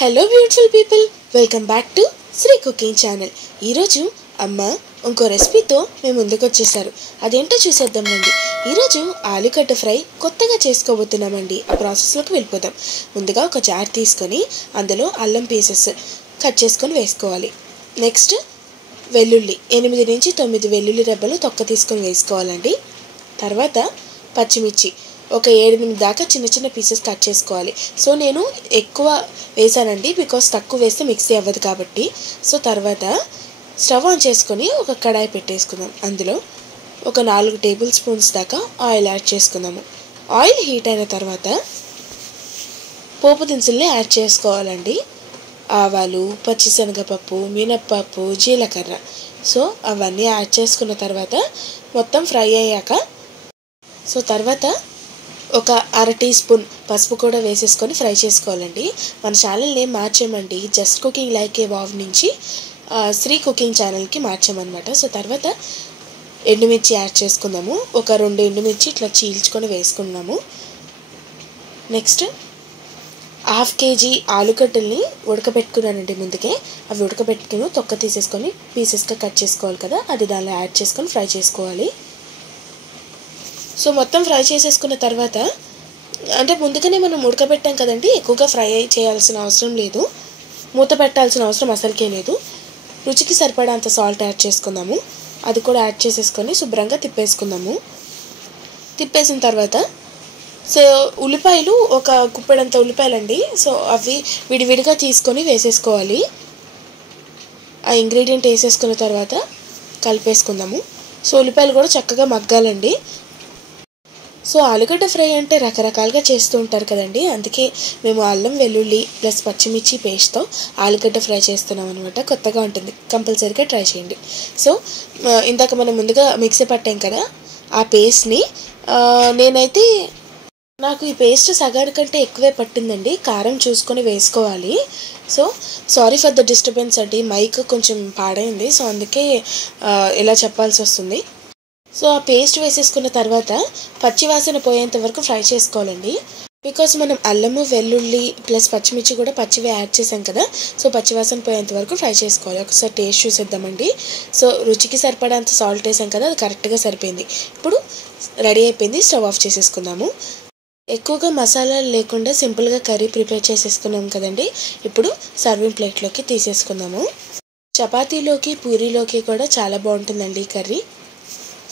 Hello beautiful people, welcome back to Sri cooking channel. ఈరోజు అమ్మ ఇంకో రెసిపీతో మేము ముందుకు వచ్చేసారు. అదేంటో చూసేద్దామండి. ఈరోజు ఆలుగడ్డ ఫ్రై కొత్తగా చేసుకోబోతున్నామండి. ఆ ప్రాసెస్లోకి వెళ్ళిపోదాం. ముందుగా ఒక జార్ తీసుకొని అందులో అల్లం పీసెస్ కట్ చేసుకొని వేసుకోవాలి. నెక్స్ట్ వెల్లుల్లి 8 నుంచి 9 వెల్లుల్లి రెబ్బలు తొక్క తీసుకొని వేసుకోవాలండి. తర్వాత పచ్చిమిర్చి ఒక 7-8 దాకా చిన్న చిన్న పీసెస్ కట్ చేసుకోవాలి. సో నేను ఎక్కువ వేసానండి, బికాస్ తక్కువ వేస్తే మిక్సీ అవ్వదు కాబట్టి. సో తర్వాత స్టవ్ ఆన్ చేసుకొని ఒక కడాయి పెట్టేసుకుందాం. అందులో ఒక 4 టేబుల్ స్పూన్స్ దాకా ఆయిల్ యాడ్ చేసుకుందాము. ఆయిల్ హీట్ అయిన తర్వాత పోపు దినుసుల్ని యాడ్ చేసుకోవాలండి. ఆవాలు, పచ్చిశనగపప్పు, మినప్పప్పు, జీలకర్ర. సో అవన్నీ యాడ్ చేసుకున్న తర్వాత మొత్తం ఫ్రై అయ్యాక తర్వాత ఒక 1/2 టీ స్పూన్ పసుపు కూడా వేసేసుకొని ఫ్రై చేసుకోవాలండి. మన ఛానల్ని మార్చామండి, just cooking like a wow నుంచి శ్రీ కుకింగ్ ఛానల్కి మార్చామన్నమాట. సో తర్వాత ఎండుమిర్చి యాడ్ చేసుకుందాము. ఒక 2 ఎండుమిర్చి ఇట్లా చీల్చుకొని వేసుకున్నాము. నెక్స్ట్ 1/2 కేజీ ఆలుగడ్డల్ని ఉడకబెట్టుకున్నానండి. ముందుకే అవి ఉడకబెట్టుకుని తొక్క తీసేసుకొని పీసెస్గా కట్ చేసుకోవాలి కదా, అది దానిలో యాడ్ చేసుకొని ఫ్రై చేసుకోవాలి. సో మొత్తం ఫ్రై చేసేసుకున్న తర్వాత, అంటే ముందుగానే మనం ఉడకబెట్టాం కదండి, ఎక్కువగా ఫ్రై చేయాల్సిన అవసరం లేదు, మూత పెట్టాల్సిన అవసరం అసలుకే లేదు. రుచికి సరిపడంత సాల్ట్ యాడ్ చేసుకుందాము. అది కూడా యాడ్ చేసేసుకొని శుభ్రంగా తిప్పేసుకుందాము. తిప్పేసిన తర్వాత సో ఉల్లిపాయలు ఒక గుప్పెడంత ఉల్లిపాయలండి. సో అవి విడివిడిగా తీసుకొని వేసేసుకోవాలి. ఆ ఇంగ్రీడియంట్ వేసేసుకున్న తర్వాత కలిపేసుకుందాము. సో ఉల్లిపాయలు కూడా చక్కగా మగ్గాలండి. సో ఆలుగడ్డ ఫ్రై అంటే రకరకాలుగా చేస్తూ ఉంటారు కదండి, అందుకే మేము అల్లం వెల్లుల్లి ప్లస్ పచ్చిమిర్చి పేస్ట్తో ఆలుగడ్డ ఫ్రై చేస్తున్నాం అనమాట. కొత్తగా ఉంటుంది, కంపల్సరీగా ట్రై చేయండి. సో ఇందాక మనం ముందుగా మిక్సీ పట్టాం కదా, ఆ పేస్ట్ని నేనైతే నాకు ఈ పేస్ట్ సగానికంటే ఎక్కువే పట్టిందండి. కారం చూసుకొని వేసుకోవాలి. So sorry for the disturbance అండి, మైక్ కొంచెం పాడైంది, సో అందుకే ఇలా చెప్పాల్సి వస్తుంది. సో ఆ పేస్ట్ వేసేసుకున్న తర్వాత పచ్చివాసన పోయేంత వరకు ఫ్రై చేసుకోవాలండి. బికాస్ మనం అల్లము వెల్లుల్లి ప్లస్ పచ్చిమిర్చి కూడా పచ్చివే యాడ్ చేసాం కదా, సో పచ్చివాసన పోయేంత వరకు ఫ్రై చేసుకోవాలి. ఒకసారి టేస్ట్ చూసేద్దామండి. సో రుచికి సరిపడంత సాల్ట్ వేసాం కదా, అది కరెక్ట్గా సరిపోయింది. ఇప్పుడు రెడీ అయిపోయింది, స్టవ్ ఆఫ్ చేసేసుకుందాము. ఎక్కువగా మసాలాలు లేకుండా సింపుల్గా కర్రీ ప్రిపేర్ చేసేసుకున్నాం కదండి. ఇప్పుడు సర్వింగ్ ప్లేట్లోకి తీసేసుకుందాము. చపాతీలోకి పూరీలోకి కూడా చాలా బాగుంటుందండి ఈ కర్రీ.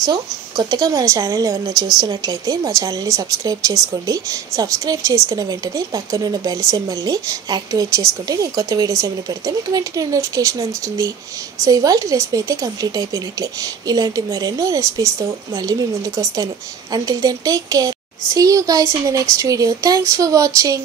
సో కొత్తగా మన ఛానల్ ఎవరైనా చూస్తున్నట్లయితే మా ఛానల్ని సబ్స్క్రైబ్ చేసుకోండి. సబ్స్క్రైబ్ చేసుకున్న వెంటనే పక్కనున్న బెల్ సింబల్ని యాక్టివేట్ చేసుకుంటే నేను కొత్త వీడియోస్ ఏమైనా పెడితే మీకు వెంటనే నోటిఫికేషన్ అందుతుంది. సో ఇవాళ రెసిపీ అయితే కంప్లీట్ అయిపోయినట్లే. ఇలాంటి మరెన్నో రెసిపీస్తో మళ్ళీ మీ ముందుకు వస్తాను. Until then take care. See you guys in the next video. Thanks for watching.